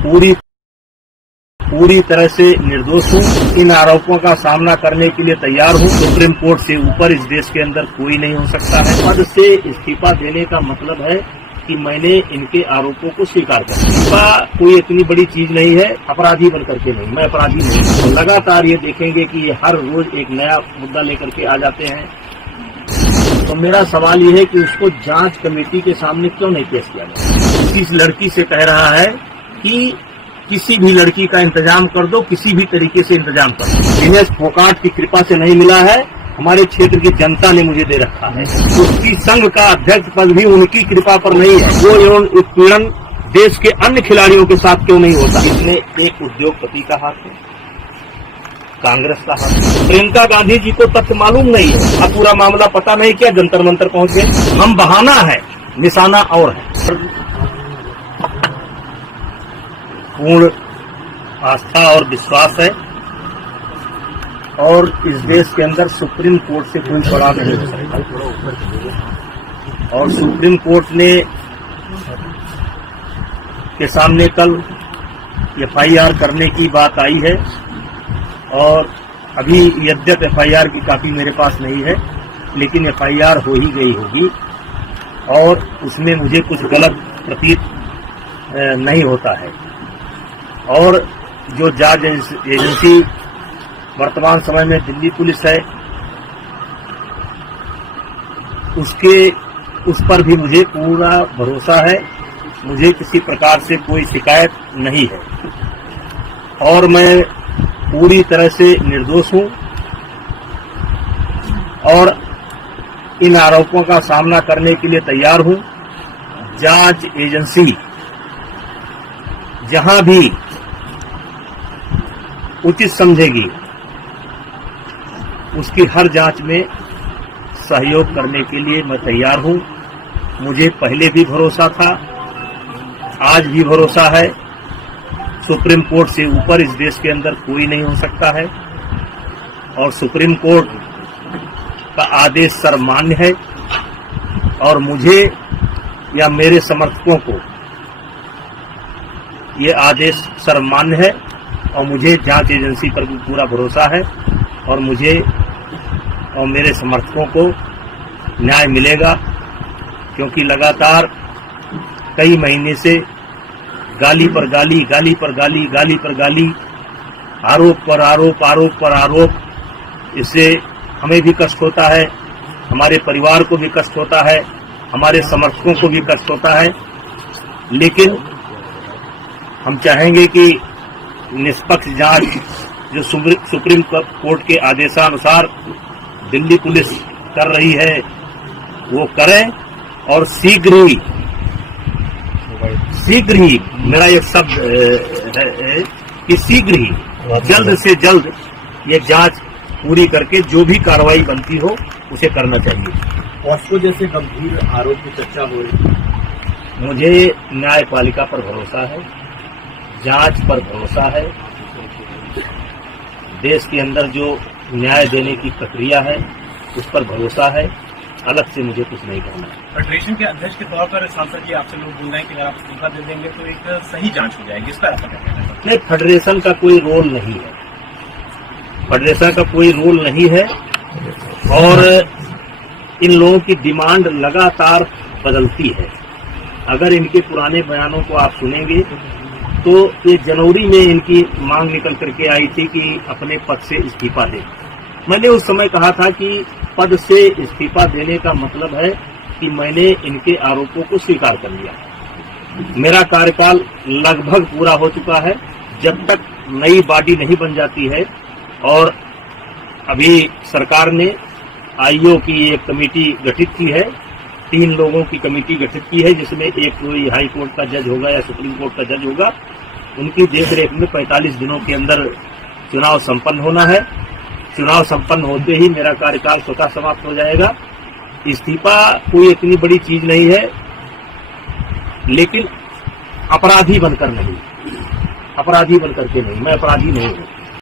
पूरी तरह से निर्दोष हूँ। इन आरोपों का सामना करने के लिए तैयार हूँ। सुप्रीम कोर्ट से ऊपर इस देश के अंदर कोई नहीं हो सकता है। पद से इस्तीफा देने का मतलब है कि मैंने इनके आरोपों को स्वीकार कर लिया। इस्तीफा कोई इतनी बड़ी चीज नहीं है, अपराधी बन करके नहीं, मैं अपराधी नहीं हूँ। तो लगातार ये देखेंगे कि ये हर रोज एक नया मुद्दा लेकर के आ जाते हैं। तो मेरा सवाल ये है कि उसको जांच कमेटी के सामने क्यों नहीं पेश किया गया। इस लड़की से कह रहा है कि किसी भी लड़की का इंतजाम कर दो, किसी भी तरीके से इंतजाम कर दो। इन्हें फोकाट की कृपा से नहीं मिला है, हमारे क्षेत्र की जनता ने मुझे दे रखा है। उसकी संघ का अध्यक्ष पद भी उनकी कृपा पर नहीं है। वो एवं उत्पीड़न देश के अन्य खिलाड़ियों के साथ क्यों नहीं होता। इसमें एक उद्योगपति का हाथ है, कांग्रेस का हाथ है। प्रियंका गांधी जी को तथ्य मालूम नहीं है, अब पूरा मामला पता नहीं क्या जंतर मंतर पहुंच गए। हम बहाना है, निशाना और है। पूर्ण आस्था और विश्वास है और इस देश के अंदर सुप्रीम कोर्ट से कोई बड़ा नहीं हो सकता। और सुप्रीम कोर्ट ने के सामने कल एफआईआर करने की बात आई है और अभी यद्यप एफआईआर की कॉपी मेरे पास नहीं है, लेकिन एफआईआर हो ही गई होगी और उसमें मुझे कुछ गलत प्रतीत नहीं होता है। और जो जांच एजेंसी वर्तमान समय में दिल्ली पुलिस है, उस पर भी मुझे पूरा भरोसा है। मुझे किसी प्रकार से कोई शिकायत नहीं है और मैं पूरी तरह से निर्दोष हूं और इन आरोपों का सामना करने के लिए तैयार हूं। जांच एजेंसी जहां भी उचित समझेगी उसकी हर जांच में सहयोग करने के लिए मैं तैयार हूं। मुझे पहले भी भरोसा था, आज भी भरोसा है। सुप्रीम कोर्ट से ऊपर इस देश के अंदर कोई नहीं हो सकता है और सुप्रीम कोर्ट का आदेश सर्वमान्य है और मुझे या मेरे समर्थकों को ये आदेश सर्वमान्य है और मुझे जांच एजेंसी पर भी पूरा भरोसा है और मुझे और मेरे समर्थकों को न्याय मिलेगा, क्योंकि लगातार कई महीने से गाली पर गाली, गाली पर गाली, गाली पर गाली, आरोप पर आरोप, आरोप पर आरोप, इससे हमें भी कष्ट होता है, हमारे परिवार को भी कष्ट होता है, हमारे समर्थकों को भी कष्ट होता है। लेकिन हम चाहेंगे कि निष्पक्ष जांच जो सुप्रीम कोर्ट के आदेशानुसार दिल्ली पुलिस कर रही है वो करें और शीघ्र ही मेरा एक शब्द है कि शीघ्र ही जल्द से जल्द ये जांच पूरी करके जो भी कार्रवाई बनती हो उसे करना चाहिए। पॉस्को जैसे गंभीर आरोप की चर्चा हो रही, मुझे न्यायपालिका पर भरोसा है, जांच पर भरोसा है। देश के अंदर जो न्याय देने की प्रक्रिया है उस पर भरोसा है। अलग से मुझे कुछ नहीं करना है। फेडरेशन के अध्यक्ष के तौर पर सांसद जी आपसे लोग बोल रहे हैं कि अगर आप इस्तीफा दे देंगे तो एक सही जांच हो जाएगी, इस पर आपका क्या कहना है? नहीं, फेडरेशन का कोई रोल नहीं है, फेडरेशन का कोई रोल नहीं है और इन लोगों की डिमांड लगातार बदलती है। अगर इनके पुराने बयानों को आप सुनेंगे तो ये जनवरी में इनकी मांग निकल करके आई थी कि अपने पद से इस्तीफा दें। मैंने उस समय कहा था कि पद से इस्तीफा देने का मतलब है कि मैंने इनके आरोपों को स्वीकार कर लिया। मेरा कार्यकाल लगभग पूरा हो चुका है। जब तक नई बॉडी नहीं बन जाती है और अभी सरकार ने आईओ की एक कमेटी गठित की है, 3 लोगों की कमेटी गठित की है, जिसमें एक कोई हाई कोर्ट का जज होगा या सुप्रीम कोर्ट का जज होगा। उनकी देखरेख में 45 दिनों के अंदर चुनाव संपन्न होना है। चुनाव संपन्न होते ही मेरा कार्यकाल स्वतः समाप्त हो जाएगा। इस्तीफा कोई इतनी बड़ी चीज नहीं है, लेकिन अपराधी बनकर नहीं, अपराधी बनकर के नहीं, मैं अपराधी नहीं हूँ।